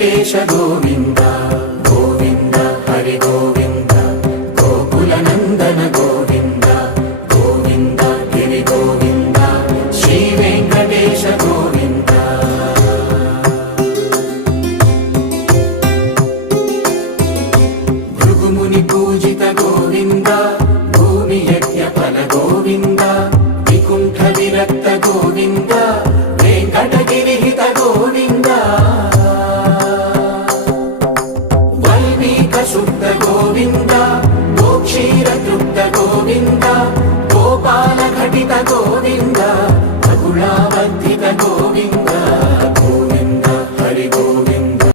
వెంకటేశ గోవింద గోవింద హరి గోవింద గోకుల నందన గోవింద గోవింద గిరి గోవింద శ్రీ వెంకటేశ గోవింద భృగుముని పూజిత గోవింద భూమి యజ్ఞ ఫల గోవింద వికుంఠ విరక్త గోవింద వెంకటగిరి హిత గోవింద వల్మీక శుద్ధ గోవింద గోక్షీర తృప్త గోవింద గోపాల ఘటిత గోవింద అగుళావర్ధిత గోవింద